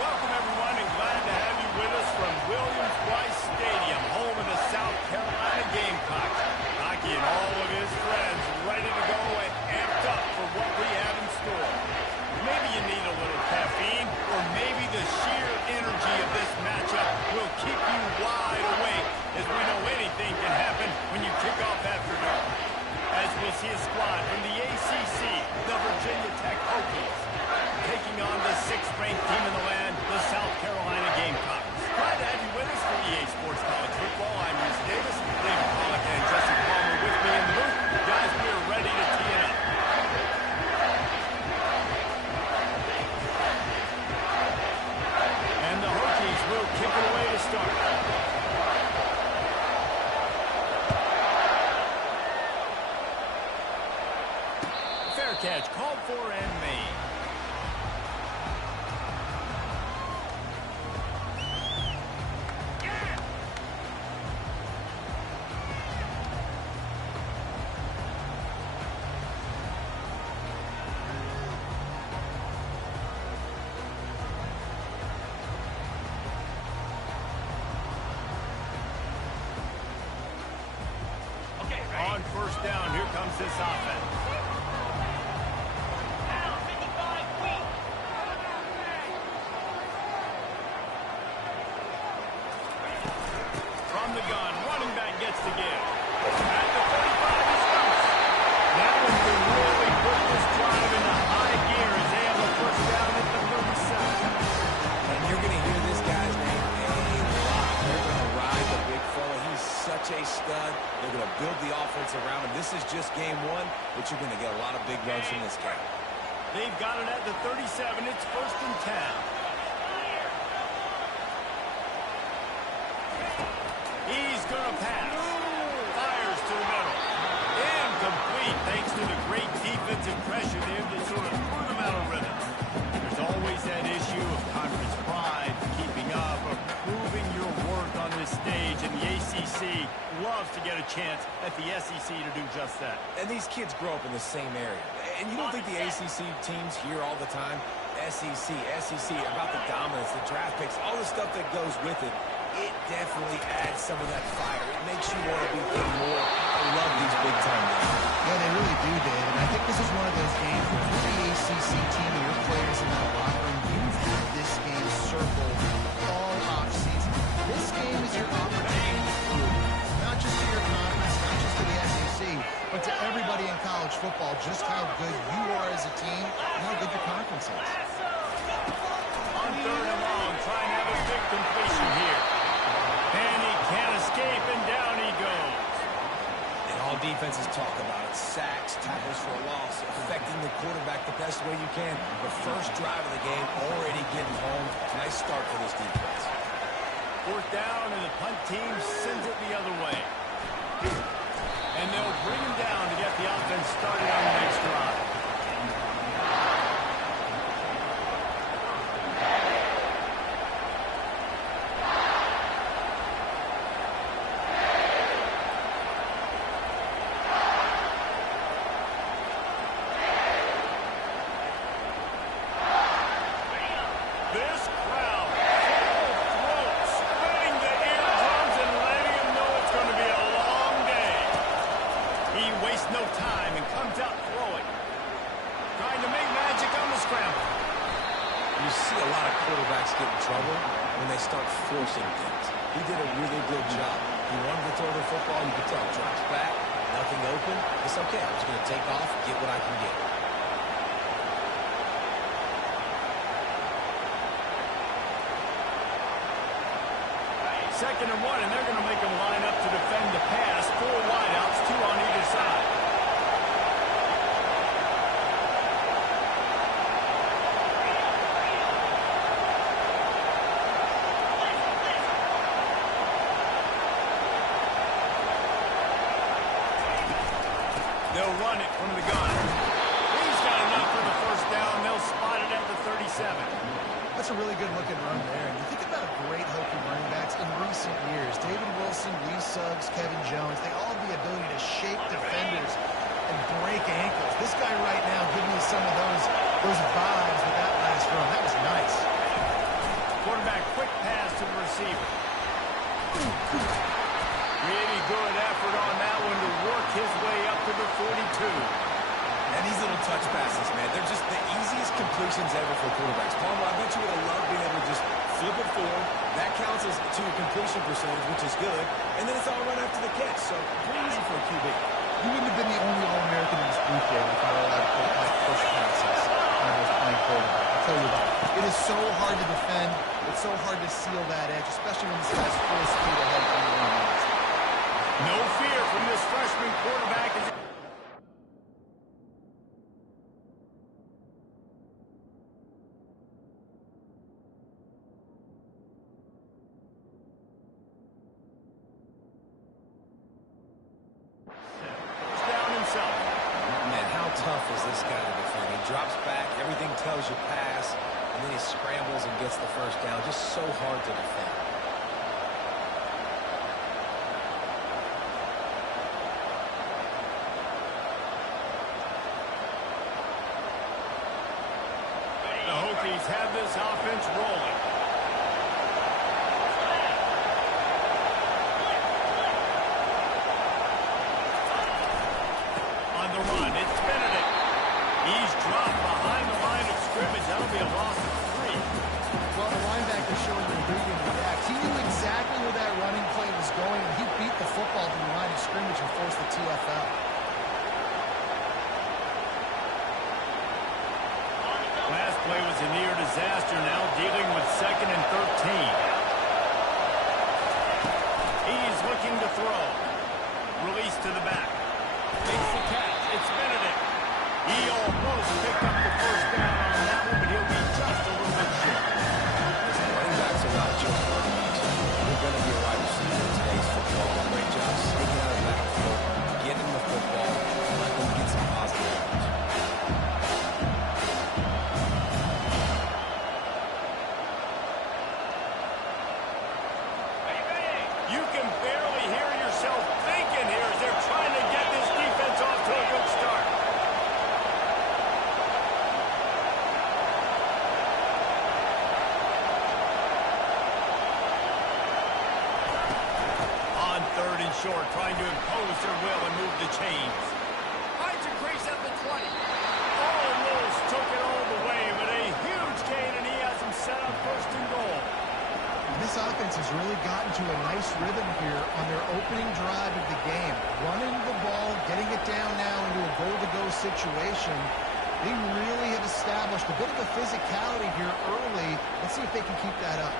Welcome, everyone, and glad to have you with us from Williams-Brice Stadium, home of the South Carolina Gamecocks. Hockey and all of his friends ready to go and amped up for what we have in store. Maybe you need a little caffeine, or maybe the sheer energy of this matchup will keep you wide awake, as we know anything can happen when you kick off after dark. As we'll see a squad from the ACC, the Virginia Tech Hokies, taking on the 6th-ranked team in the land, the South Carolina Gamecocks. Glad to have you with us for EA Sports College Football. I'm Reese Davis, David Pollock, and Jesse Palmer with me in the booth. Guys, we are ready to tee it up. And the Hokies will kick it away to start. Fair catch, called for and made. On first down, here comes this offense. From the gun, running back gets to give. At the 45, he stops. That one will really put this drive into high gear as they have a first down at the 37. And you're going to hear this guy's name a lot. They're going to ride the big fella. He's such a stud. They're going to build the offense around him. This is just game one, but you're going to get a lot of big runs from this guy. They've got it at the 37. It's 1st and 10. He's going to pass. Fires to the middle. Incomplete thanks to the great defensive pressure there that sort of threw them out of rhythm. There's always that issue of conference pride, keeping up, or proving your worth on this stage, and the ACC loves to get a chance at the SEC to do just that. And these kids grow up in the same area. And you don't think the ACC teams hear all the time, SEC, about the dominance, the draft picks, all the stuff that goes with it. It definitely adds some of that fire. It makes you want to be thinking more. I love these big-time games. Yeah, they really do, Dave. And I think this is one of those games where if you're the ACC team and your players in that locker room, you've had this game circled all offseason. This game is your opportunity to prove, not just to your conference, not just to the SEC, but to everybody in college football, just how good you are as a team and how good your conference is. On 3rd and long, trying to have a big completion here. And he can't escape, and down he goes. And all defenses talk about it. Sacks, tackles for a loss, affecting the quarterback the best way you can. The first drive of the game, already getting home. Nice start for this defense. 4th down, and the punt team sends it the other way. And they'll bring him down to get the offense started on the next drive. This crowd, full throat, spinning the eardrums and letting him know it's going to be a long day. He wastes no time and comes out throwing. Trying to make magic on the scramble. You see a lot of quarterbacks get in trouble when they start forcing things. He did a really good job. He wanted to throw the football. You could tell. Drops back, nothing open. It's okay. I'm just going to take off, get what I can get. 2nd and 1, and they're going to make him line up to defend the pass. 4 wideouts, 2 on either side. They'll run it from the gun. He's got enough for the 1st down. They'll spot it at the 37. That's a really good-looking run there. And you think about great Hokie running backs in recent years. David Wilson, Lee Suggs, Kevin Jones, they all have the ability to shake defenders and break ankles. This guy right now giving you some of those vibes with that last run. That was nice. completions ever for quarterbacks. Palmer, I bet you would have loved being able to just flip it forward. That counts as to your completion percentage, which is good. And then it's all run after the catch. So pretty easy for a QB. You wouldn't have been the only All-American in this booth game if I were allowed to put my push passes when I was playing quarterback. I'll tell you what, it is so hard to defend. It's so hard to seal that edge, especially when this guy's full speed ahead from the line. No fear from this freshman quarterback. Tough is this guy to defend? He drops back, everything tells you pass, and then he scrambles and gets the first down. Just so hard to defend. The Hokies have this offense rolling. On the run, it's Benedict. He's dropped behind the line of scrimmage. That'll be a loss of 3. Well, the linebacker showing the reading the backs. He knew exactly where that running play was going, and he beat the football to the line of scrimmage and forced the TFL. Last play was a near disaster. Now dealing with 2nd and 13. He's looking to throw. Release to the back. Makes the catch. It's Benedict. He almost picked up the first down on that one, but he'll be just a little bit short. Listen, running backs are not just running backs. You're going to be a wide receiver in today's football. Great job sneaking out of the backfield, getting the football, and let them get some positive yards. You can barely hear yourself thinking here as they're trying to get this defense off to a good start. On 3rd and short, trying to impose their will and move the chains. Finds a crease at the 20. Almost took it all the way, but a huge gain, and he has him set up 1st and goal. This offense has really gotten to a nice rhythm here on their opening drive of the game. Running the ball, getting it down now into a goal-to-go situation. They really have established a bit of a physicality here early. Let's see if they can keep that up.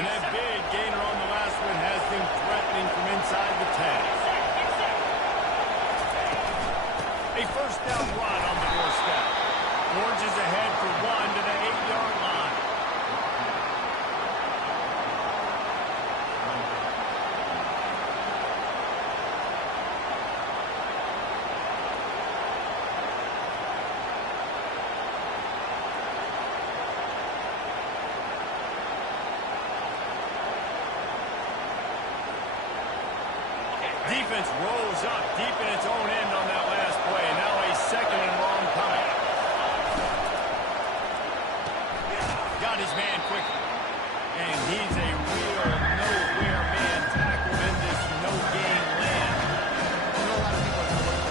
And that big gainer on the last one has them threatening from inside the 10. A 1st down run on the doorstep. Orange is ahead for 1 to the 8-yard line. Defense rolls up deep in its own end on that last play. Now a 2nd and long coming. Got his man quickly. And he's a real nowhere man tackled in this no-gain land. I know a lot of people are going to look at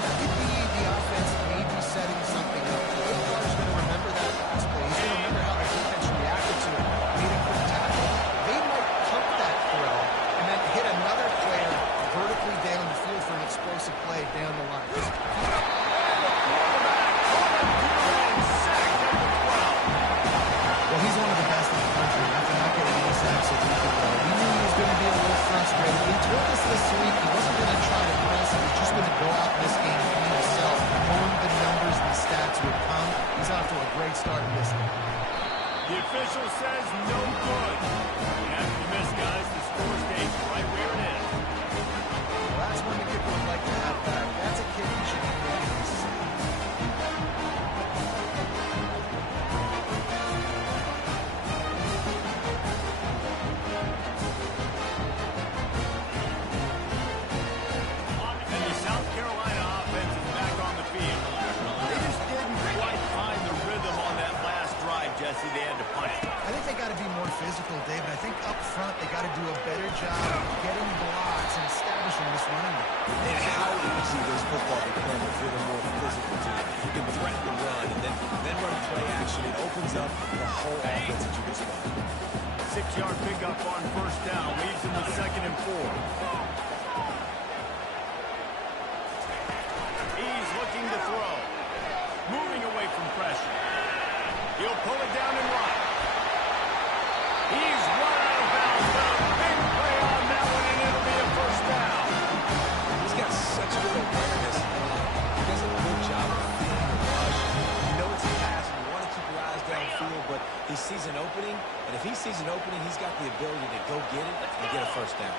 that could be the offense maybe setting something up. Footballers going to remember that last play. He's going to remember how the defense reacted to it, made a quick tackle. They might pump that throw and then hit another player vertically down the field for an explosive play down the line. Well, he's one of the best in the country. That's an do a better job of getting blocks and establishing this running game. And how easy does football become if you're the more physical team? You can threaten the run and then run play action. It opens up the whole offense that you just want. 6-yard pickup on first down. Leaves him with 2nd and 4. He's looking to throw. Moving away from pressure. He'll pull it down and run. He's run out of bounds. A big play on that one, and it'll be a first down. He's got such good awareness. He does a good job of feeling the rush. You know it's a pass, and you want to keep your eyes downfield, but he sees an opening, and if he sees an opening, he's got the ability to go get it and get a first down.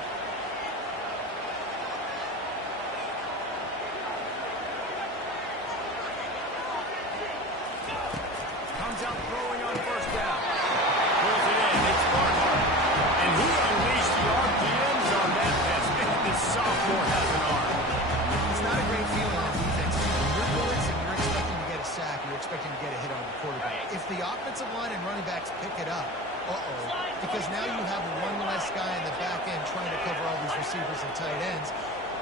Comes out throwing on first down. Pulls it in. It's Barnhart. And he unleashed the RPMs on that pass. Man, this sophomore has an arm. It's not a great feeling on defense. When you're blitzing, you're expecting to get a sack. You're expecting to get a hit on the quarterback. If the offensive line and running backs pick it up, because now you have one less guy in the back end trying to cover all these receivers and tight ends,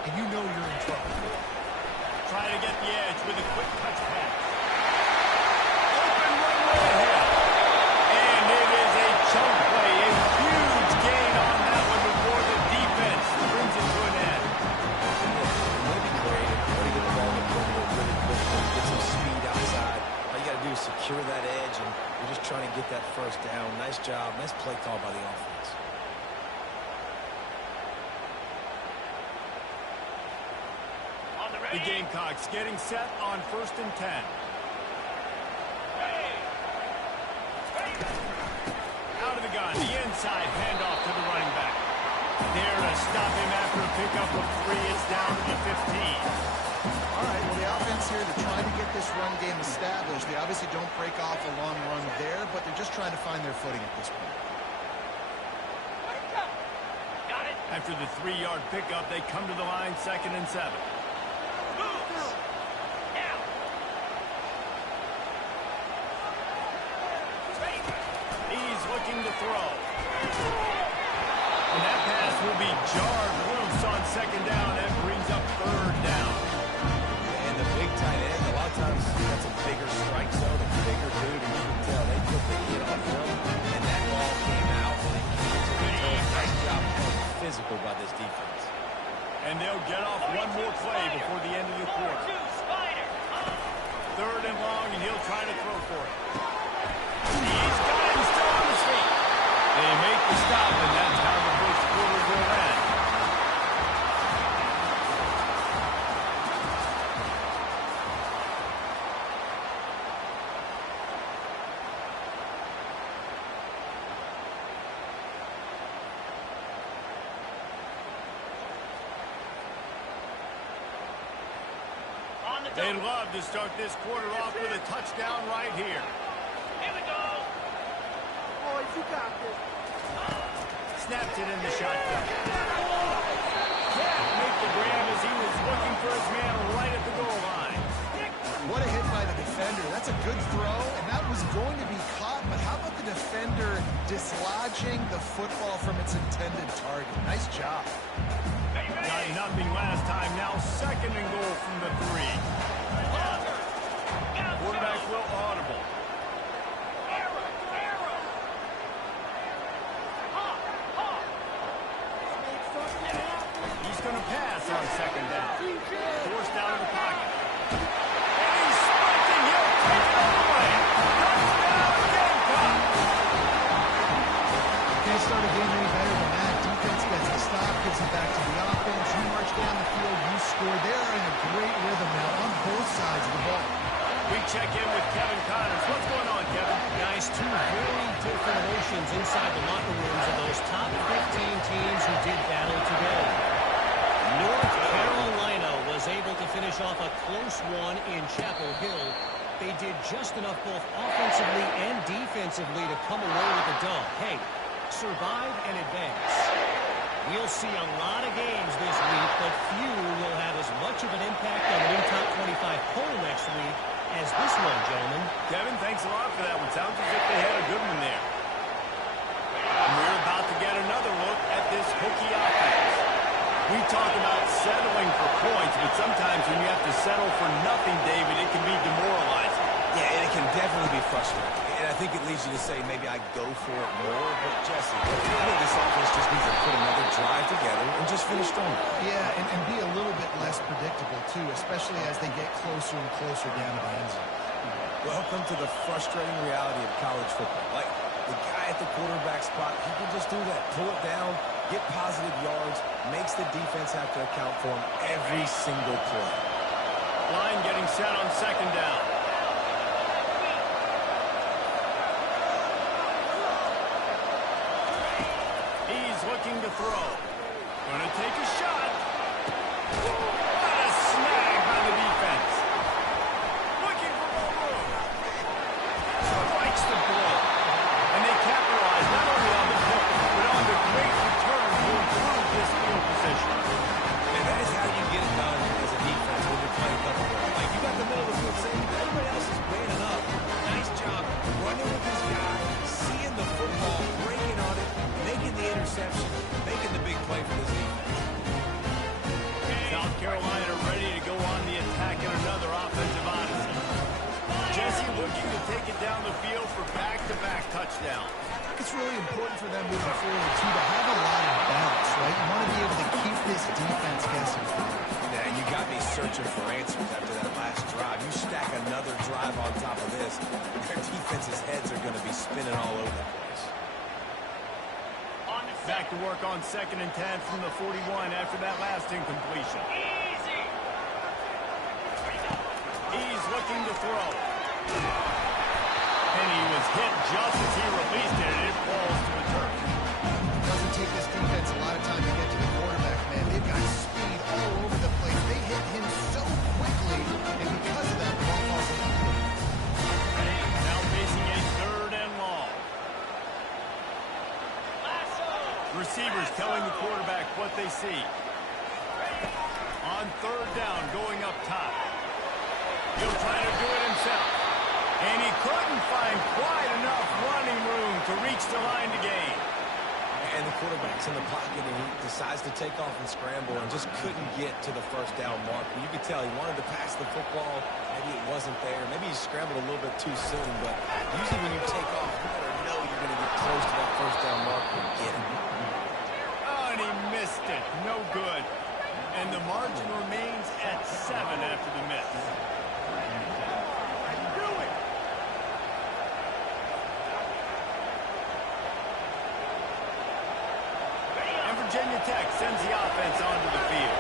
and you know you're in trouble. Trying to get the edge with a quick touch pass. Open runway ahead. And it is a chunk play. A huge gain on that one before the defense brings it to an end. You want to be creative. You want to get the ball in the perimeter really quickly, get some speed outside. All you got to do is secure that edge, and you're just trying to get that first down. Nice job. Nice play call by the offense. The Gamecocks getting set on 1st and 10. Out of the gun, the inside handoff to the running back. There to stop him after a pickup of 3. It's down to the 15. All right, well, the offense here, they're trying to get this run game established. They obviously don't break off a long run there, but they're just trying to find their footing at this point. After the 3-yard pickup, they come to the line 2nd and 7. He's looking to throw. And that pass will be jarred loose on 2nd down. That brings up 3rd down. And the big tight end, a lot of times that's a bigger strike zone, a bigger dude, and you can tell they took the hit on him, and that ball came out and it came to the toe. Nice job playing physical by this defense. And they'll get off one more play before the end of the quarter. 3rd and long, and he'll try to throw for it. He's got him still on his feet. They make the stop, and that's how the first quarter will end. They'd love to start this quarter off with a touchdown right here. Here we go. Boys, you got this. Snapped it in the shotgun. Can't make the grab as he was looking for his man right at the goal line. What a hit by the defender. That's a good throw, and that was going to be caught, but how about the defender dislodging the football from its intended target? Nice job. Got nothing last time. Now 2nd and goal from the 3. Quarterback will audible. He's going to pass on 2nd down. Forced out of the pocket. And he's sprinting. He'll take it all the way. Touchdown, Gamecocks! Can't start a game any better than that. Defense gets the stop, gives it back to the offense. You march down the field, you score. They're in a great rhythm now on both sides of the ball. We check in with Kevin Connors. What's going on, Kevin? Guys, 2 very different emotions inside the locker rooms of those top 15 teams who did battle today. North Carolina was able to finish off a close one in Chapel Hill. They did just enough both offensively and defensively to come away with the dub. Hey, survive and advance. We'll see a lot of games this week, but few will have as much of an impact on the new top 25 poll next week as this one, gentlemen. Kevin, thanks a lot for that one. Sounds as if they had a good one there. And we're about to get another look at this We talk about settling for points, but sometimes when you have to settle for nothing, David, it can be demoralizing. Yeah, and it can definitely be frustrating. And I think it leads you to say maybe I go for it more. But, Jesse, I think this offense just needs to put another drive together and just finish strong. Yeah, and be a little bit less predictable, too, especially as they get closer and closer down to the end zone. Welcome to the frustrating reality of college football. Like, the guy at the quarterback spot, he can just do that. Pull it down, get positive yards, makes the defense have to account for him every single play. Line getting set on second down. He's looking to throw. Gonna take a shot. What a snag by the defense. Looking for more room. Strikes the blow. And they capitalize not only on the pick, but on the great return to improve this field position. And that is how you get it done as a defense when you're playing double ball. Like, you got the middle of the field saying everybody else is bailing up. Nice job running with this guy, seeing the football, breaking on it, making the interception, making the big play for this defense. South Carolina ready to go on the attack in another offensive odyssey. Jesse looking to take it down the field for back-to-back touchdown. It's really important for them moving forward, too, to have a lot of balance, right? You want to be able to keep this defense guessing. Yeah, and you got me searching for answers after that last drive. You stack another drive on top of this, their defense's heads are going to be spinning all over the place. Back to work on 2nd and 10 from the 41 after that last incompletion. He's looking to throw. And he was hit just as he released it, and it falls to the turf. It doesn't take this defense a lot of time to get to the quarterback, man. They've got speed all over the place. They hit him so quickly, and because of that, the ball falls incomplete. Now facing a 3rd and long. Receivers telling the quarterback what they see. On 3rd down, going up top. He'll try to do it himself. And he couldn't find quite enough running room to reach the line to gain. And the quarterback's in the pocket, and he decides to take off and scramble and just couldn't get to the 1st down mark. But you could tell he wanted to pass the football. Maybe it wasn't there. Maybe he scrambled a little bit too soon. But usually when you take off, you better know you're going to get close to that 1st down mark and get it. Oh, and he missed it. No good. And the margin remains at 7 after the miss. Virginia Tech sends the offense onto the field.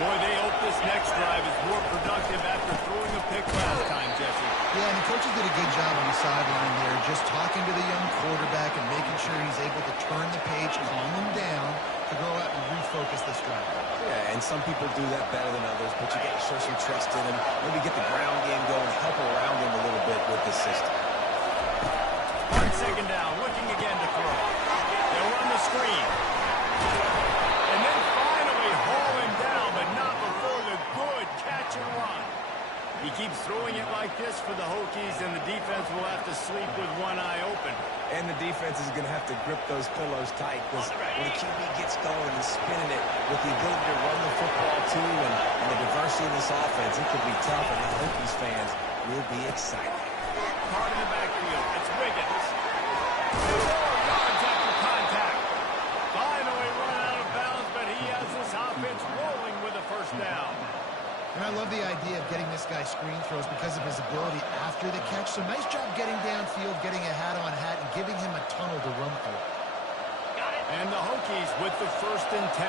Boy, they hope this next drive is more productive after throwing a pick last time, Jesse. Yeah, and the coaches did a good job on the sideline there, just talking to the young quarterback and making sure he's able to turn the page, calm him down, to go out and refocus this drive. Yeah, and some people do that better than others, but you got to show some trust in him, maybe get the ground game going, help around him a little bit with this system. On 2nd down, looking again to throw. They'll run the screen. And then finally haul him down, but not before the good catch and run. He keeps throwing it like this for the Hokies, and the defense will have to sleep with one eye open. And the defense is going to have to grip those pillows tight, because when the QB gets going and spinning it with the ability to run the football too and the diversity of this offense, it could be tough, and the Hokies fans will be excited. Caught in the backfield. It's Wiggins. 4 yards after contact. Finally run out of bounds, but he has this offense rolling with a 1st down. And I love the idea of getting this guy screen throws because of his ability after the catch. So nice job getting downfield, getting a hat-on-hat, and giving him a tunnel to run through. And the Hokies with the 1st and 10.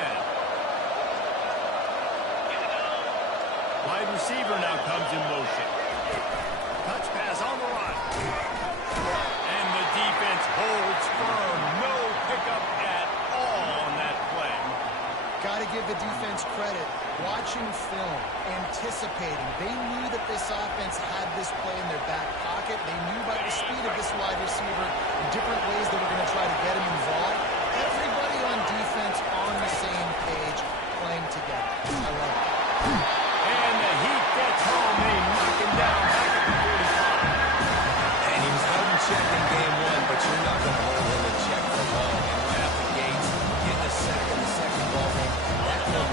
Wide receiver now comes in motion. Touch pass on the run. And the defense holds firm. No pickup at all on that play. Got to give the defense credit. Watching film, anticipating. They knew that this offense had this play in their back pocket. They knew by the speed of this wide receiver the different ways they were going to try to get him involved. Everybody on defense on the same page, playing together. I love it. And the Heat gets home. They knock him down back at the 45. And he was held in check in game 1, but you're not going to hold him in check for long. And right out the gates, getting a sack in the 2nd ball game, that will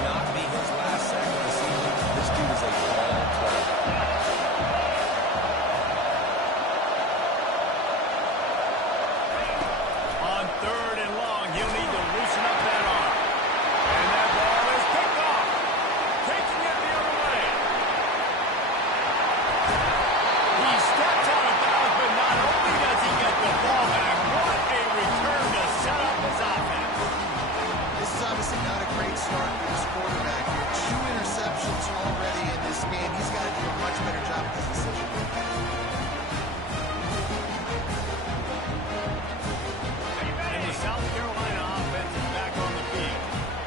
obviously not a great start for this quarterback here. 2 interceptions already in this game. He's got to do a much better job with his decision. And the South Carolina offense is back on the field.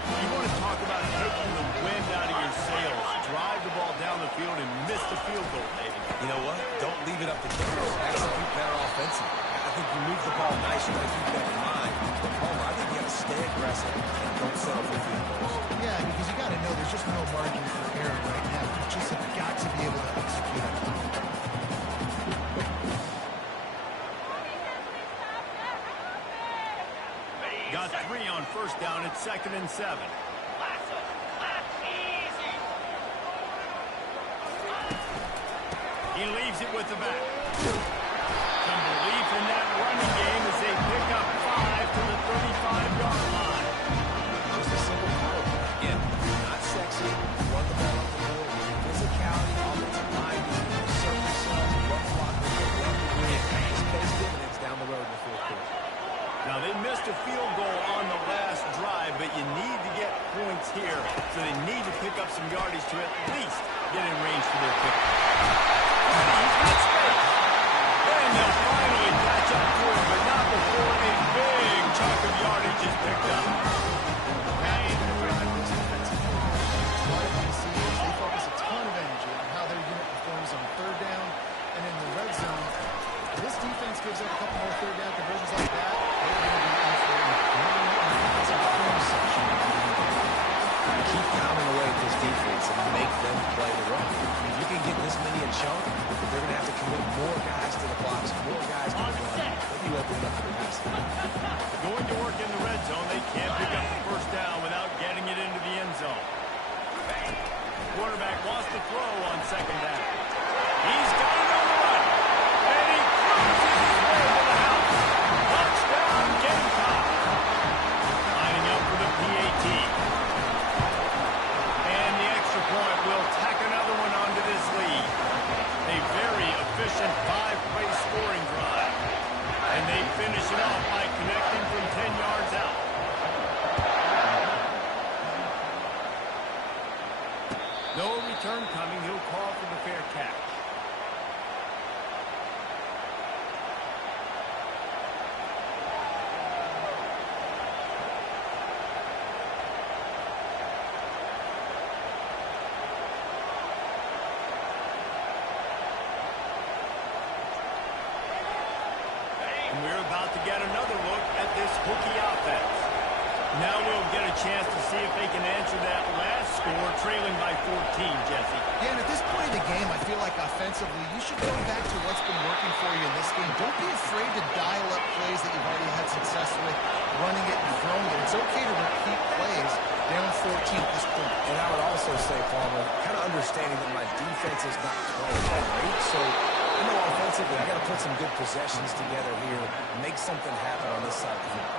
You want to talk about taking the wind out of your sails. Drive the ball down the field and miss the field goal, baby. You know what? Don't leave it up to kickers. Execute better offensively. I think you move the ball nice. You got to keep that in mind. But Palmer, I think you got to stay aggressive and don't settle for field goals. Yeah, because you got to know there's just no margin for error right now. You just have got to be able to execute on it. Got 3 on first down. It's 2nd and 7. He leaves it with the back. Some belief in that running game as they pick up 5 to the 35-yard line. Just a simple power play. Again, not sexy. Run the ball up the middle. Physicality, offensive line, assert themselves, run blockers, they love to win. This pays dividends down the road in the fourth quarter. Now, they missed a field goal on the last drive, but you need to get points here, so they need to pick up some yardage to at least get in range for their kick. He's got space. And they'll finally catch up to him, but not before a big chunk of yardage is picked up. They focus a ton of energy on how their unit performs on third down and in the red zone. This defense gives up a couple more third down conversions like that. They're going to be in for Keep pounding away at this defense and make them play the run. If you can get this many a chunk, they're going to have to commit more guys to the blocks, more guys to the run. Then you open it up for the pass. Going to work in the red zone, they can't pick up the first down without getting it into the end zone. Quarterback wants to throw on 2nd down. He's got it on the run. And he cruises his way to the house. Touchdown, Gamecock. Lining up for the PAT. And the extra point will tack another one onto this lead. A very efficient 5-play scoring drive. And they finish it off by connecting from 10 yards out. No return coming. He'll call for the fair catch. And we're about to get another look at this Hokie offense. Now we'll get a chance to see if they can answer that last score, trailing by 14, Jesse. Yeah, and at this point in the game, I feel like offensively, you should go back to what's been working for you in this game. Don't be afraid to dial up plays that you've already had success with, running it and throwing it. It's okay to repeat plays down 14 at this point. And I would also say, Palmer, kind of understanding that my defense is not playing that great, so offensively, I got to put some good possessions together here, make something happen on this side of the field.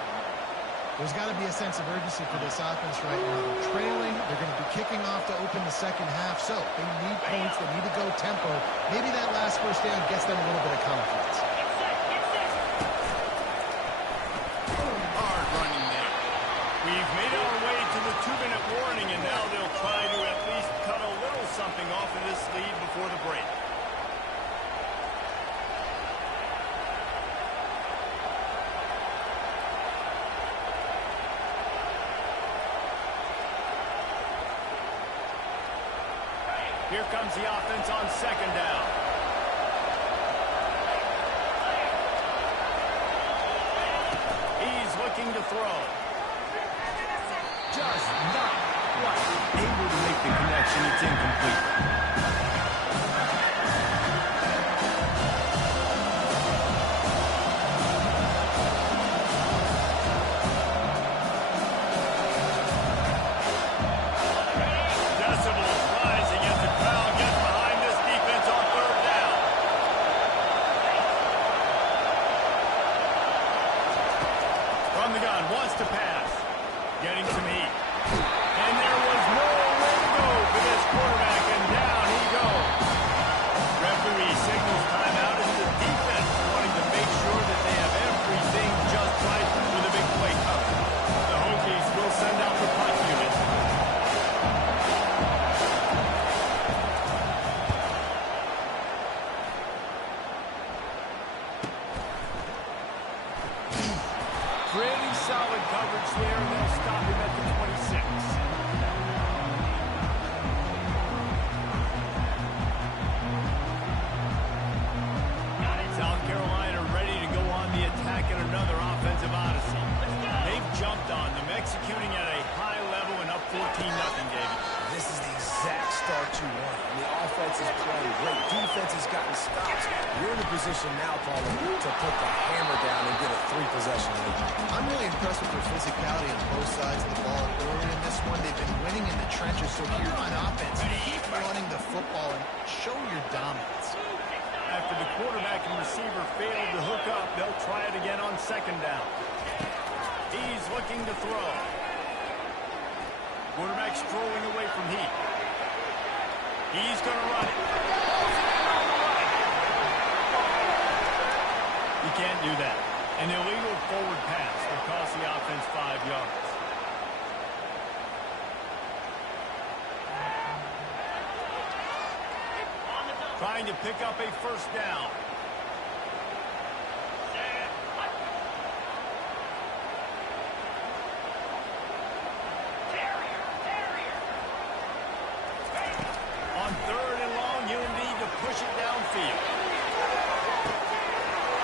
There's got to be a sense of urgency for this offense right now. They're trailing. They're going to be kicking off to open the second half. So they need points. They need to go tempo. Maybe that last first down gets them a little bit of confidence. Hard running there. We've made our way to the 2-minute warning, and now they'll try to at least cut a little something off of this lead before the break. Here comes the offense on 2nd down. He's looking to throw. Just not quite able to make the connection. It's incomplete. Wants to pass. Getting some heat. And there was nowhere to go for this quarterback, and down he goes. Referee signals timeout as the defense wanting to make sure that they have everything just right for the big play coming. The Hokies will send out the punt. David. This is the exact start you want. The offense is playing great. Defense has gotten stops. You're in a position now, Paulo, to put the hammer down and get a 3-possession lead. I'm really impressed with their physicality on both sides of the ball. Earlier in this one, they've been winning in the trenches. So here on offense, keep running the football and show your dominance. After the quarterback and receiver failed to hook up, they'll try it again on second down. He's looking to throw. Quarterback strolling away from Heat. He's going to run it. You can't do that. An illegal forward pass will cost the offense 5 yards. Trying to pick up a first down. On third and long, you need to push it downfield.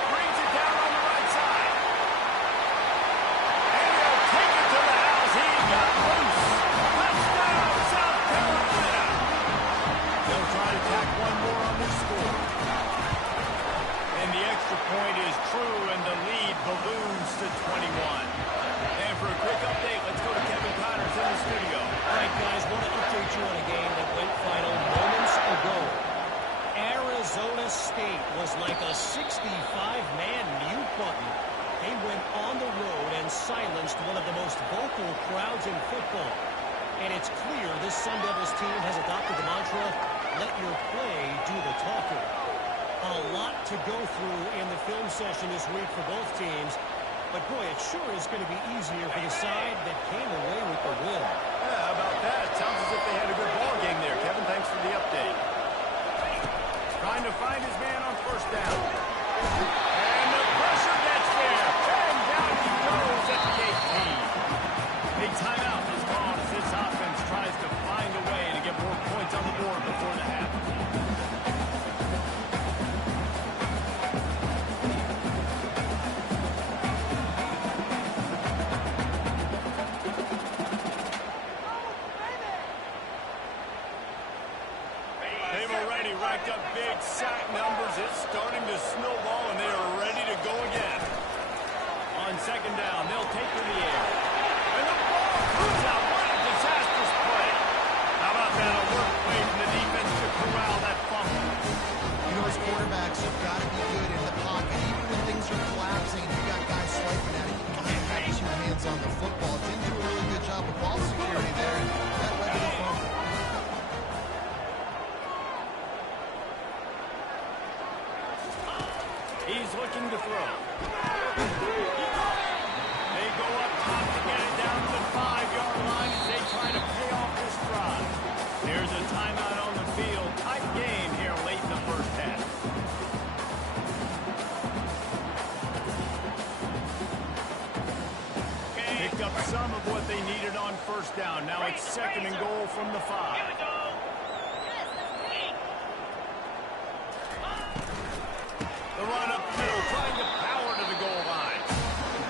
Brings it down on the right side. And he'll take it to the house. He got loose. Touchdown, South Carolina. They'll try to tack one more on the score. And the extra point is true, and the lead balloons to 21. And for a quick update, let's go to Kevin Connors in the studio. All right, guys, want to update you on a game that went final moments ago. Arizona State was like a 65-man mute button. They went on the road and silenced one of the most vocal crowds in football. And it's clear this Sun Devils team has adopted the mantra, let your play do the talking. A lot to go through in the film session this week for both teams. But, boy, it sure is going to be easier for the side that came away with the win. Yeah, how about that? Sounds as if they had a good ball game there. Kevin, thanks for the update. Trying to find his man on first down. And the pressure gets there. And down he goes at the 18. A timeout is called as this offense tries to find a way to get more points on the board before the half. They've already racked up big sack numbers. It's starting to snowball, and they are ready to go again. On second down, they'll take to the air. And the ball comes out. What a disastrous play. How about that? A work play from the defense to corral that fumble. You know, as quarterbacks, you've got to be good in the pocket. Even when things are collapsing and you got guys swiping at it, you got to have 2 hands on the football. Didn't do a really good job of ball security there, and that led to the fumble. He's looking to throw. They go up top to get it down to the 5-yard line as they try to pay off this drive. There's a timeout on the field. Tight game here late in the first half. Picked up some of what they needed on first down. Now it's second and goal from the 5. The run up the middle, trying to power to the goal line.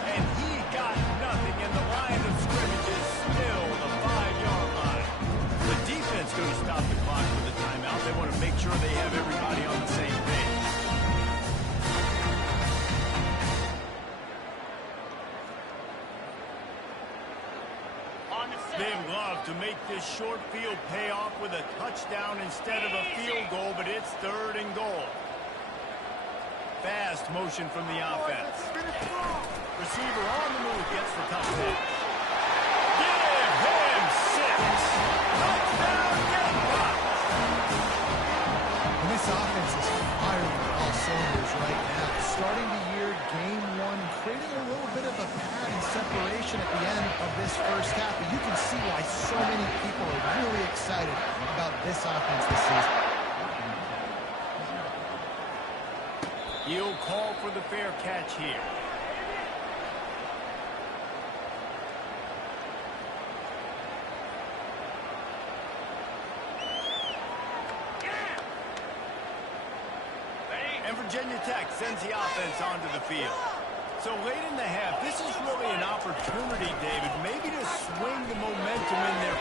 And he got nothing, and the line of scrimmage is still the 5-yard line. The defense going to stop the clock with a timeout. They want to make sure they have everybody on the same page. They'd love to make this short field pay off with a touchdown instead of a field goal, but it's third and goal. Fast motion from the offense. Receiver on the move gets the touchdown. Give him 6. Touchdown, Gamecocks. And this offense is firing on all cylinders right now. Starting the year, game 1, creating a little bit of a pad and separation at the end of this first half. But you can see why so many people are really excited about this offense this season. He'll call for the fair catch here. And Virginia Tech sends the offense onto the field. So late in the half, this is really an opportunity, David, maybe to swing the momentum in their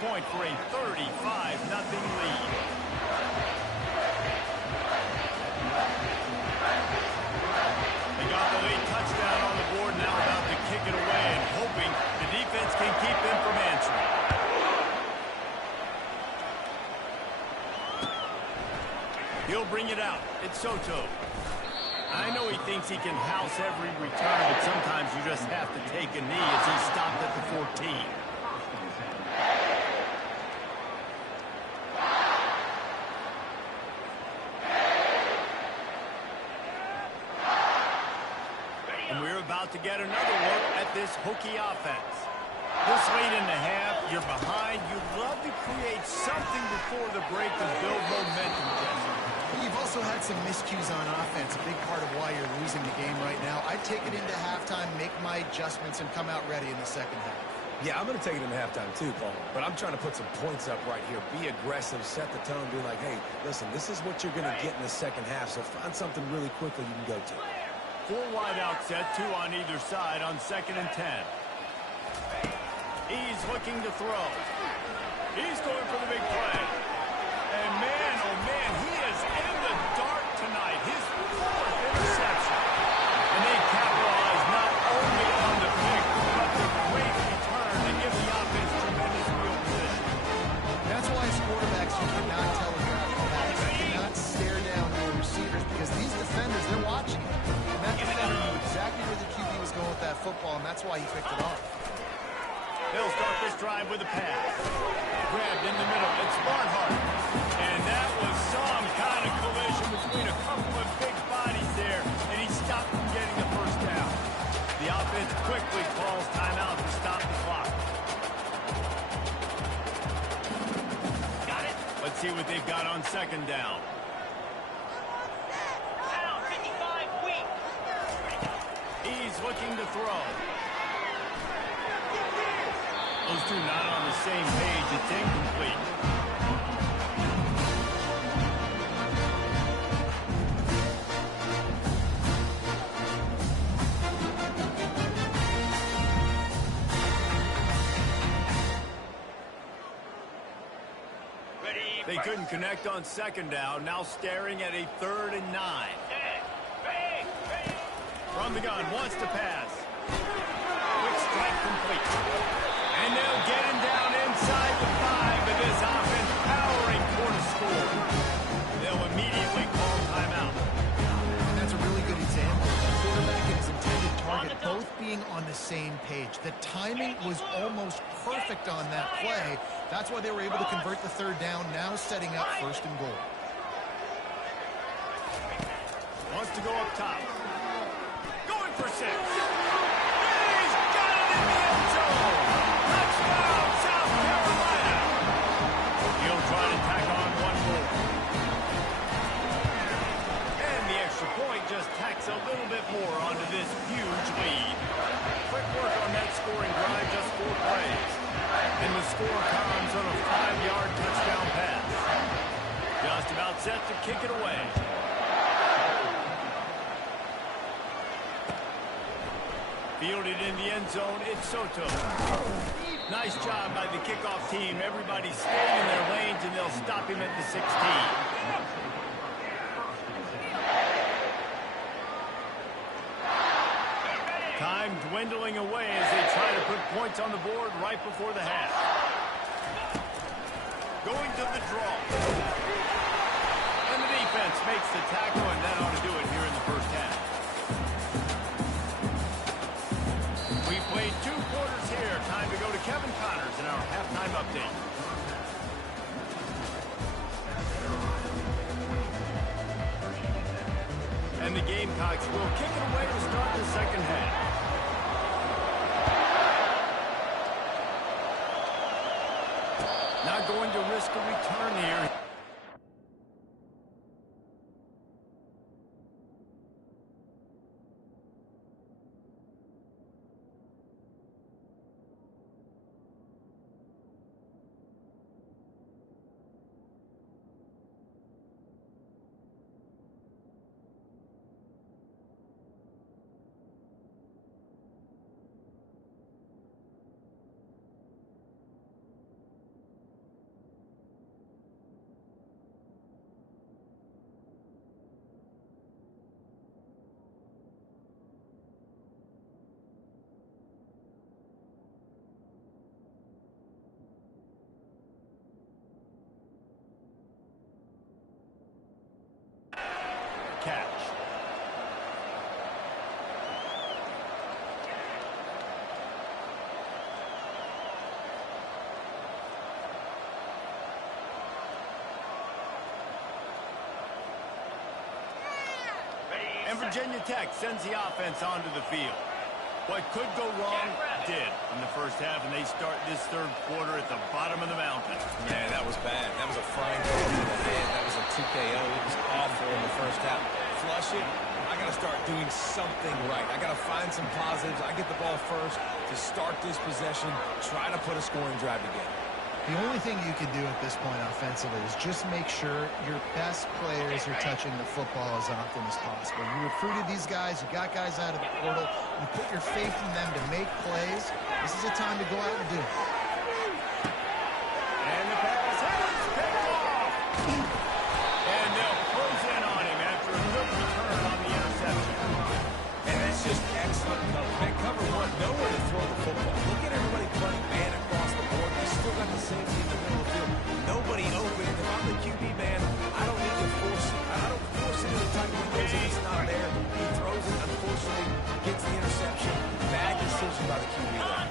point for a 35-0 lead. They got the late touchdown on the board, now about to kick it away and hoping the defense can keep them from answering. He'll bring it out. It's Soto. I know he thinks he can house every return, but sometimes you just have to take a knee as he stopped at the 14. And we're about to get another look at this hooky offense. This late in the half, you're behind. You'd love to create something before the break to build momentum, Jesse. You've also had some miscues on offense, a big part of why you're losing the game right now. I'd take it into halftime, make my adjustments, and come out ready in the second half. Yeah, I'm going to take it into halftime too, Paul. But I'm trying to put some points up right here. Be aggressive, set the tone, be like, hey, listen, this is what you're going to get in the second half, so find something really quickly you can go to. 4 wide out set, 2 on either side on 2nd and 10. He's looking to throw. He's going for the big play. And man, oh man, he is in the dark tonight. His 4th interception. And they capitalize not only on the pick, but the great return to give the offense tremendous field position. That's why as quarterbacks, you cannot telegraph the pass. You cannot stare down your receivers because these defenders, they're watching you. And that defender knew exactly where the QB was going with that football, and that's why he picked it off. They'll start this drive with a pass. Grabbed in the middle. It's Barnhart. And that was some kind of collision between a couple of big bodies there, and he stopped from getting the first down. The offense quickly calls timeout to stop the clock. Got it. Let's see what they've got on 2nd down. Down, 55, weak. He's looking to throw. Those two not on the same page. It's incomplete. They couldn't connect on 2nd down. Now staring at a 3rd and 9. From the gun, wants to pass. Quick strike complete. And they'll get him down inside the 5, but this offense powering toward a score. They'll immediately call timeout. That's a really good example. The quarterback and his intended target both being on the same page. The timing was almost perfect on that play. That's why they were able to convert the 3rd down, now setting up 1st and goal. Wants to go up top. Going for 6. He's got it in the end zone. Touchdown, South Carolina. He'll try to tack on one more. And the extra point just tacks a little bit more onto this huge lead. Quick work on that scoring drive, just 4 plays. And the score comes on a 5-yard touchdown pass. Just about set to kick it away. Fielded in the end zone, it's Soto. Nice job by the kickoff team. Everybody stayed in their lanes, and they'll stop him at the 16. Time dwindling away as they try to put points on the board right before the half. Going to the draw. And the defense makes the tackle, and that ought to do it here in the first half. We've played 2 quarters here. Time to go to Kevin Connors in our halftime update. And the Gamecocks will kick it away to start the second half. Not going to risk a return here. Virginia Tech sends the offense onto the field. What could go wrong did in the first half, and they start this third quarter at the bottom of the mountain. Man, that was bad. That was a frying pan to the head. That was a TKO. It was awful in the first half. Flush it. I got to start doing something right. I got to find some positives. I get the ball first to start this possession, try to put a scoring drive together. The only thing you can do at this point offensively is just make sure your best players are touching the football as often as possible. You recruited these guys, you got guys out of the portal, you put your faith in them to make plays. This is a time to go out and do it. And the pass is picked off. And they'll close in on him after a good return on the interception. And that's just excellent cover. Man, cover one, nowhere to throw the football. Look at everybody playing man across the board. They still got the same team in the middle of the field. Nobody open. If I'm the QB, man, I don't need to force it. I don't force it into tight windows if it's not there. He throws it, unfortunately, gets the interception. Bad decision by the QB there.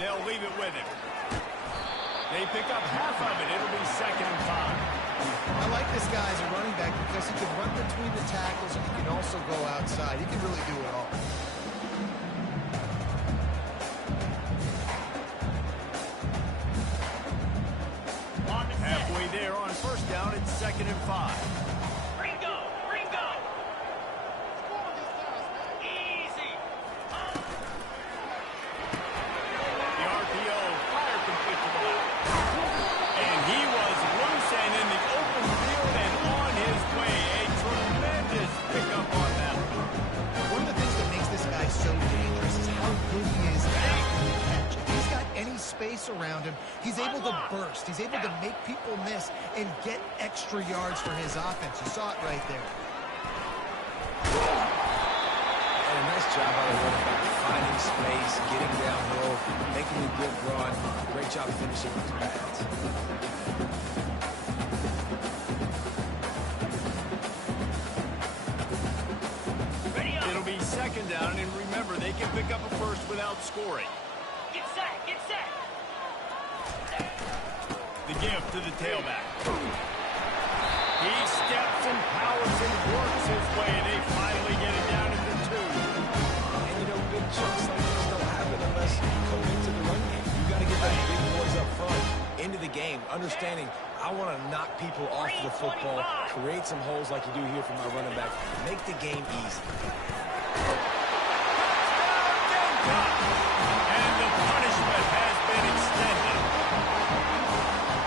They'll leave it with him. They pick up half of it. It'll be 2nd and 5. I like this guy as a running back because he can run between the tackles and he can also go outside. He can really do it all. Halfway there on 1st down, it's 2nd and 5. Ringo! Ringo! Easy! The RPO, fire complete to the left. And he was loose and in the open field and on his way. A tremendous pickup on that one. One of the things that makes this guy so dangerous is how good he is after the catch. If he's got any space around him, he's able to burst. He's able to make people miss and get extra yards for his offense. You saw it right there. And a nice job by the running back, finding space, getting downhill, making a good run. Great job finishing with the pads. It'll be 2nd down, and remember, they can pick up a first without scoring. Get set! Get set! The give to the tailback. He steps and powers and works his way. They finally get it down at the 2. And, you know, big chunks like this don't happen unless you go into the run game. You got to get those big boys up front into the game, understanding I want to knock people off the football, create some holes like you do here for my running back, make the game easy. And the punishment has been extended.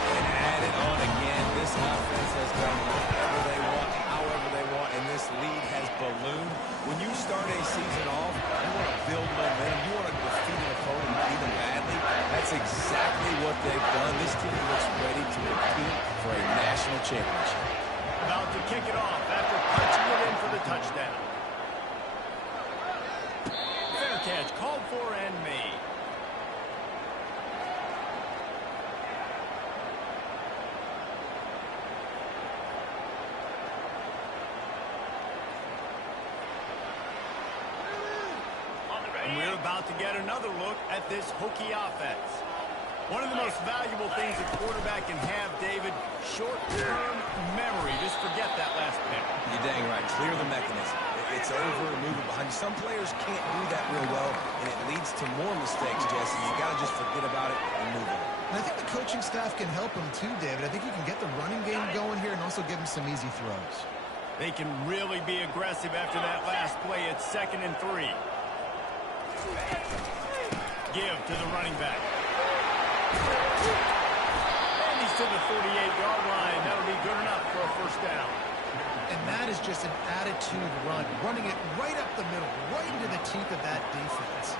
And add it on again. This offense has done whatever they want, however they want, and this lead has ballooned. When you start a season off, you want to build momentum. You want to defeat an opponent and beat them badly. That's exactly what they've done. This team looks ready to compete for a national championship. About to kick it off after punching it in for the touchdown. Fair catch, called for and made. And we're about to get another look at this Hokie offense. One of the most valuable things a quarterback can have, David, short-term memory. Just forget that last pick. You're dang right. Clear the mechanism. It's over, move it behind you. Some players can't do that real well, and it leads to more mistakes, Jesse. You got to just forget about it and move on. And I think the coaching staff can help him too, David. I think you can get the running game going here and also give him some easy throws. They can really be aggressive after that last play. It's 2nd and 3. Give to the running back. And he's to the 48-yard line. That'll be good enough for a 1st down. And that is just an attitude run, running it right up the middle, right into the teeth of that defense.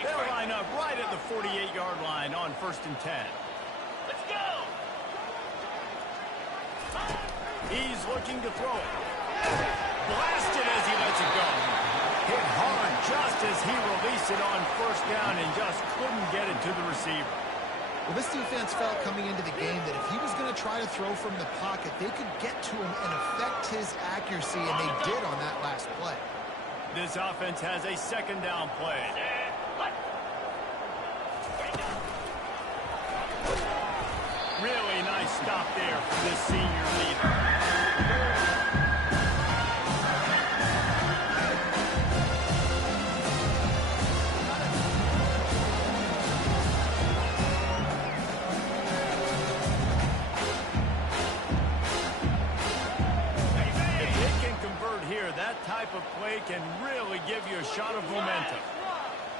They'll line up right at the 48-yard line on 1st and 10. Let's go! He's looking to throw it. Blasted as he lets it go. Hit hard just as he released it on 1st down and just couldn't get it to the receiver. Well, this defense felt coming into the game that if he was going to try to throw from the pocket, they could get to him and affect his accuracy, and they did on that last play. This offense has a 2nd down play. Really nice stop there for this senior leader. That type of play can really give you a shot of momentum.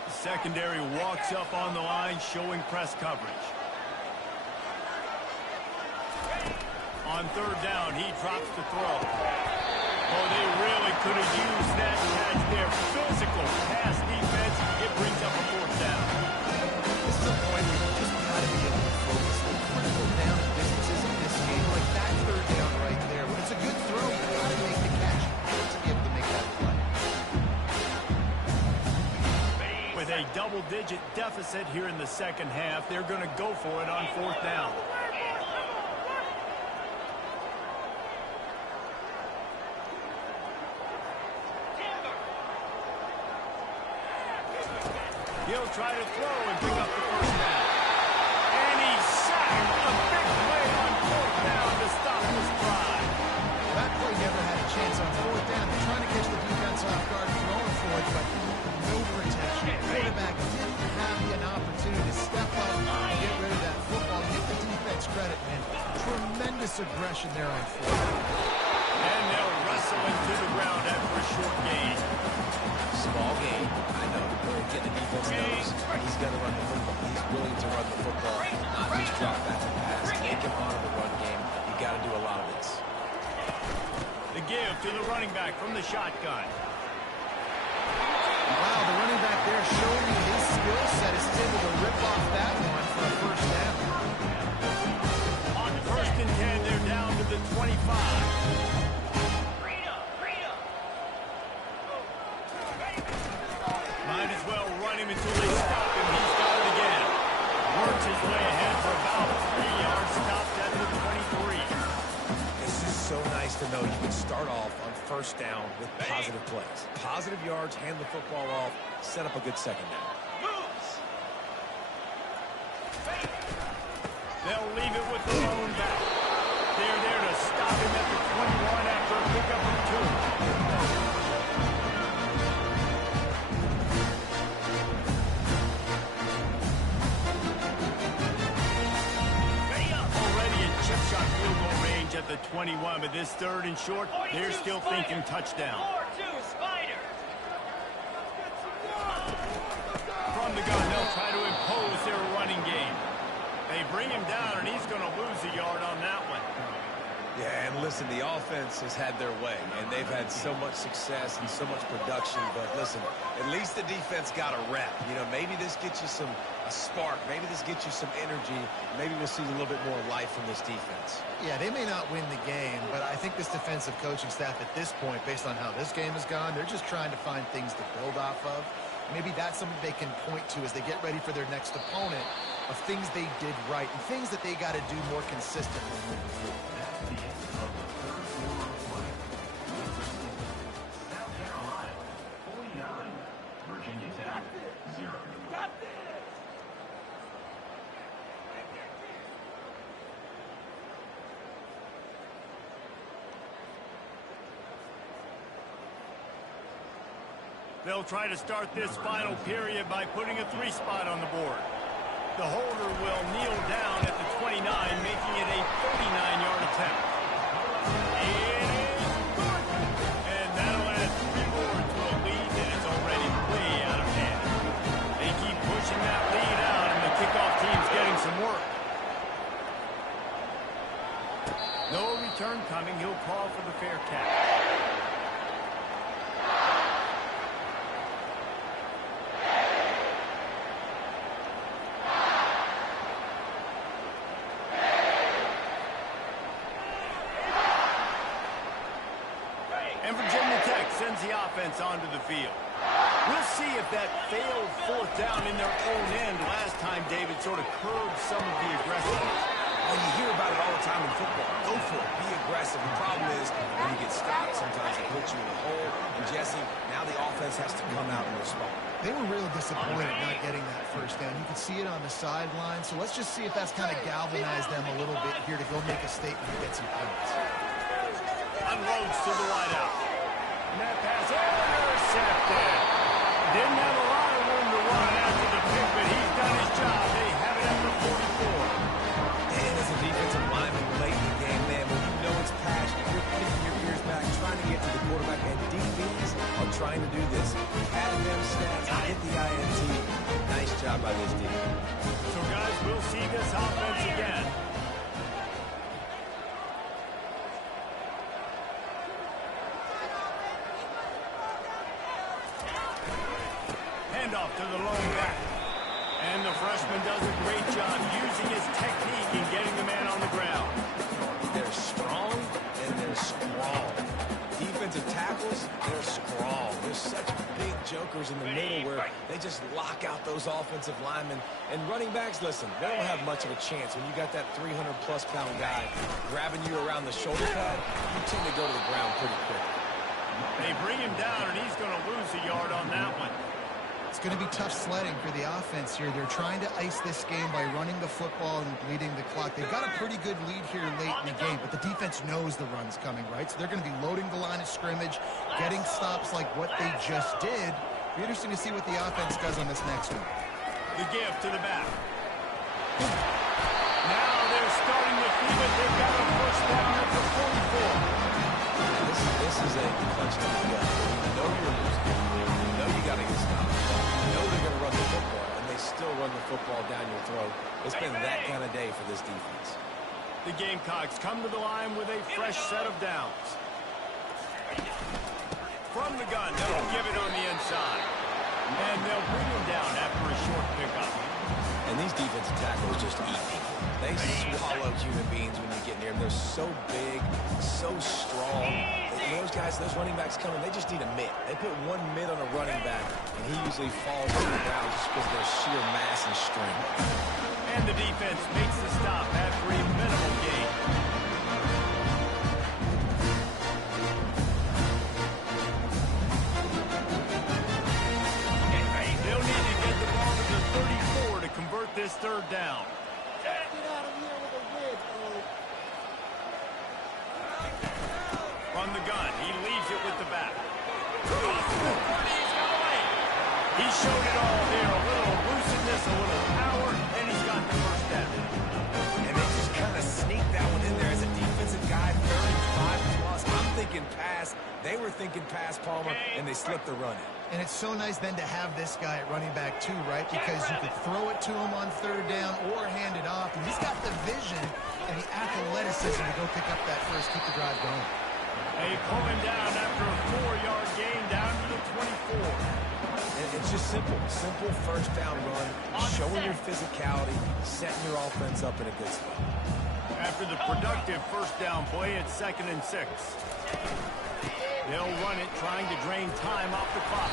The secondary walks up on the line, showing press coverage. On third down, he drops the throw. Oh, they really could have used that catch there. Physical pass defense. It brings up a fourth down. This is a point where you just got to be able to focus. The critical down and distances in this game, like that third down right there. When it's a good throw, you got to make the catch. To be able to make that play. With a double-digit deficit here in the second half, they're going to go for it on fourth down. He'll try to throw and pick up the first down. And he's sacked. A big play on fourth down to stop this drive. That play never had a chance on fourth down. They're trying to catch the defense off guard, throwing for it, but no protection. The quarterback didn't have an opportunity to step up and get rid of that football. Give the defense credit, man. Tremendous aggression there on fourth. And they'll wrestle into the ground after a short gain. Small game, I know, but get the defense knows he's going to run the football. He's willing to run the football, not just drop back and pass. Make him honor the run game. You got to do a lot of this. The give to the running back from the shotgun. Wow, the running back there showing you his skill set is able to rip off that one for a first down. On first and 10, they're down to the 25. Might as well run him until they stop him. He's got it again. Works his way ahead for about 3 yards. Stopped at the 23. This is so nice to know you can start off on first down with positive plays. Positive yards, hand the football off, set up a good second down. They'll leave it with the lone back. They're there to stop him at the 21 after a pickup of 2. Shot field goal range at the 21, but this third and short, they're still thinking touchdown. From the gun, they'll try to impose their running game. They bring him down, and he's going to lose a yard on that one. Yeah, and listen, the offense has had their way, and they've had so much success and so much production. But listen, at least the defense got a rep. You know, maybe this gets you a spark. Maybe this gets you some energy. Maybe we'll see a little bit more life from this defense. Yeah, they may not win the game, but I think this defensive coaching staff at this point, based on how this game has gone, they're just trying to find things to build off of. Maybe that's something they can point to as they get ready for their next opponent, of things they did right and things that they got to do more consistently moving forward. They'll try to start this final period by putting a 3 spot on the board. The holder will kneel down at the 29, making it a 39-yard attempt. And that'll add 3 more to a lead that is already way out of hand. They keep pushing that lead out, and the kickoff team's getting some work. No return coming. He'll call for the fair catch. And Virginia Tech sends the offense onto the field. We'll see if that failed fourth down in their own end last time, David, sort of curbed some of the aggressiveness. Well, you hear about it all the time in football. Go for it. Be aggressive. The problem is when you get stopped, sometimes it puts you in a hole. And, Jesse, now the offense has to come out and respond. They were really disappointed not getting that first down. You could see it on the sideline. So let's just see if that's kind of galvanized them a little bit here to go make a statement and get some points. Unloads to the wideout. And that pass intercepted. Didn't have a lot of room to run after the pick, but he's done his job. They have it at the 44. And as a defensive lineman late in the game, man, when you know it's passion, you're picking your ears back, trying to get to the quarterback, and DBs are trying to do this. Having them stats, get the INT. Nice job by this defense. So, guys, we'll see this offense again. Handoff to the lone back. And the freshman does a great job using his technique and getting the man on the ground. They're strong and they're sprawl. Defensive tackles, they're sprawl. There's such big jokers in the middle where they just lock out those offensive linemen. And running backs, listen, they don't have much of a chance. When you got that 300-plus pound guy grabbing you around the shoulder pad, you tend to go to the ground pretty quick. They bring him down, and he's going to lose a yard on that one. It's going to be tough sledding for the offense here. They're trying to ice this game by running the football and bleeding the clock. They've got a pretty good lead here late in the game, but the defense knows the run's coming, right? So they're going to be loading the line of scrimmage, getting stops like what they just did. Be interesting to see what the offense does on this next one. The give to the back. Now they're starting to feel it. They've got a first down at the 44. This is a clutch time. You know you're losing. You know you got to get stopped. You know they're going to run the football, and they still run the football down your throat. It's been that kind of day for this defense. The Gamecocks come to the line with a fresh set of downs. From the gun, they'll give it on the inside. And they'll bring him down after a short pickup. And these defensive tackles just eat people. They swallow human beings when you get near them. They're so big, so strong. And those guys, those running backs coming, they just need a mitt. They put one mitt on a running back, and he usually falls to the ground just because of their sheer mass and strength. And the defense makes the stop after a minimal gain. They'll need to get the ball to the 34 to convert this third down. Get out of here with a win, bro. From the gun, he leaves it with the back. Off to the 30, he's going. He showed it all there. A little elusiveness, a little power, and he's got the first down. And they just kind of sneak that one in there as a defensive guy, 35+. I'm thinking pass. They were thinking pass, Palmer, and they slipped the run in. And it's so nice then to have this guy at running back too, right? Because you could throw it to him on third down or hand it off. And he's got the vision and the athleticism to go pick up that first, keep the drive going. They pull him down after a 4-yard gain down to the 24. It's just simple first down run, showing your physicality, setting your offense up in a good spot. After the productive first down play, it's 2nd and 6. They'll run it, trying to drain time off the clock.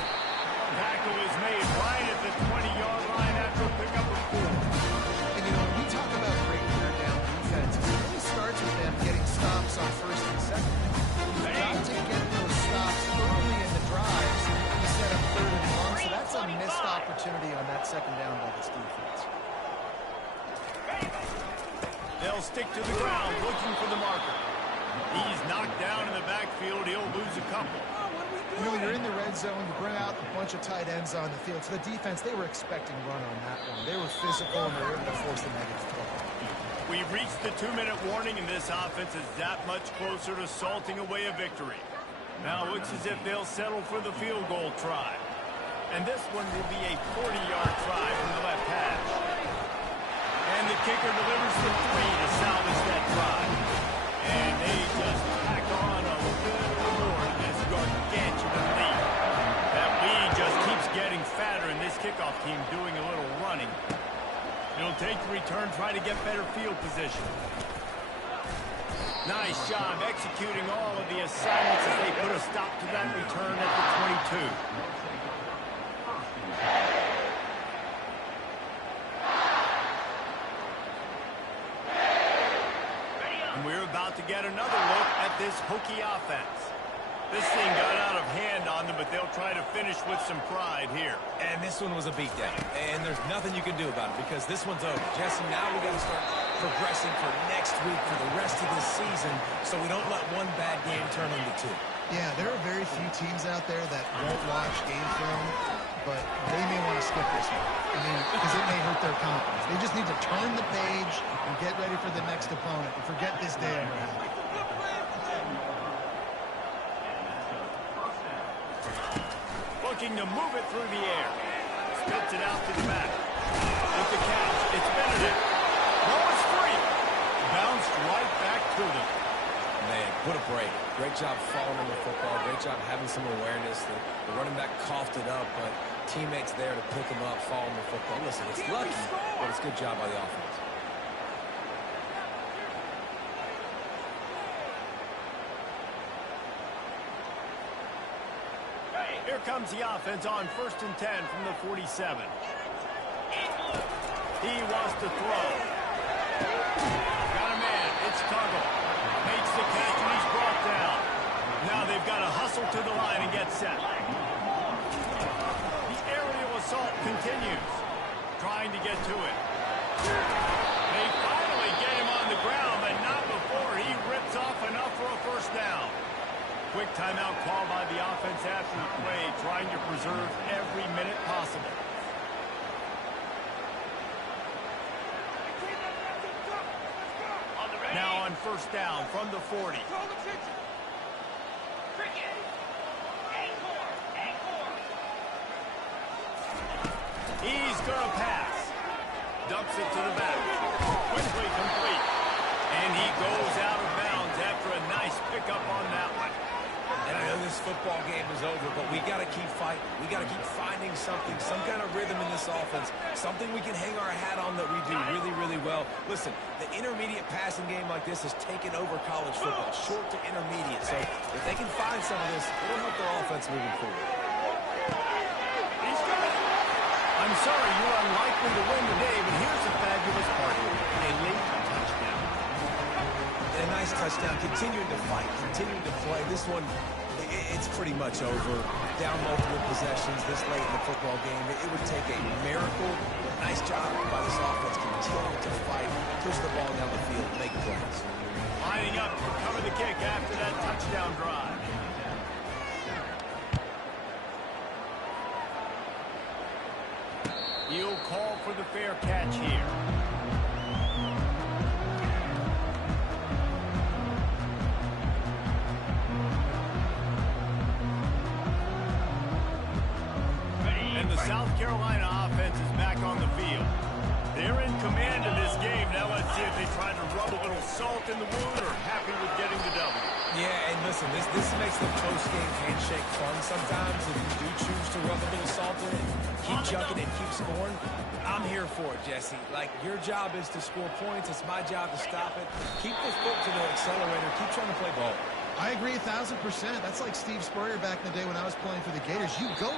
Tackle is made right at the 20-yard line after a pickup of 4. And, you know, when we talk about great third down defenses, it really starts with them getting stops on first and second. You've got to get those stops early in the drives to set up third and long, so that's a missed opportunity on that second down by this defense. They'll stick to the ground, looking for the marker. He's knocked down in the backfield. He'll lose a couple. You know, when you're in the red zone, you bring out a bunch of tight ends on the field. So the defense, they were expecting run on that one. They were physical, and they were able to force the negative throw. We've reached the 2-minute warning, and this offense is that much closer to salting away a victory. Now it looks as if they'll settle for the field goal try. And this one will be a 40-yard try from the left hash. And the kicker delivers the 3 to salvage that try. And they just pack on a little more to this gargantuan lead. That lead just keeps getting fatter, and this kickoff team doing a little running. It'll take the return, try to get better field position. Nice job executing all of the assignments as they put a stop to that return at the 22. And we're about to get another look at this Hokie offense. This thing got out of hand on them, but they'll they'll try to finish with some pride here. And this one was a beatdown. And there's nothing you can do about it because this one's over. Jesse, now we got to start progressing for next week for the rest of this season so we don't let one bad game turn into two. Yeah, there are very few teams out there that won't watch game film, but they may want to skip this one. I mean, because it may hurt their confidence. They just need to turn the page and get ready for the next opponent and forget this day ever happened. Looking to move it through the air. Spits it out to the back. With the catch, it's Benedict. Ball is free. Bounced right back to them. Man, what a break. Great job following the football. Great job having some awareness. The running back coughed it up, but teammates there to pick him up, following the football. Listen, it's lucky, but it's a good job by the offense. Here comes the offense on 1st and 10 from the 47. He wants to throw. Got a man. It's Tuggle. Makes the catch and he's brought down. Now they've got to hustle to the line and get set. The aerial assault continues. Trying to get to it. They finally get him on the ground, but not before he rips off enough for a first down. Quick timeout call by the offense after the play, trying to preserve every minute possible. Now on 1st down from the 40. He's going to pass. Dumps it to the back. Quickly complete. And he goes out of bounds after a nice pickup on that one. And I know this football game is over, but we got to keep fighting. We got to keep finding something, some kind of rhythm in this offense, something we can hang our hat on that we do really, really well. Listen, the intermediate passing game like this has taken over college football, short to intermediate. So if they can find some of this, it'll help their offense moving forward. He's got it. I'm sorry, you're unlikely to win today, but here's the fabulous part here. A late touchdown. And a nice touchdown, continuing to fight, continuing to play. This one, it's pretty much over. Down multiple possessions this late in the football game. It would take a miracle. Nice job by this offense, continuing to fight, push the ball down the field, make plays. Lining up to cover the kick after that touchdown drive. He'll call for the fair catch here. And the South Carolina offense is back on the field. They're in command of this game. Now let's see if they try to rub a little salt in the wound or happy with getting the W. Yeah, and listen, this makes the post-game handshake fun sometimes. If you do choose to rub a little salt in it, keep chucking and keep scoring, I'm here for it, Jesse. Like, your job is to score points. It's my job to stop it. Keep the foot to the accelerator. Keep trying to play ball. I agree 1,000%. That's like Steve Spurrier back in the day when I was playing for the Gators. You go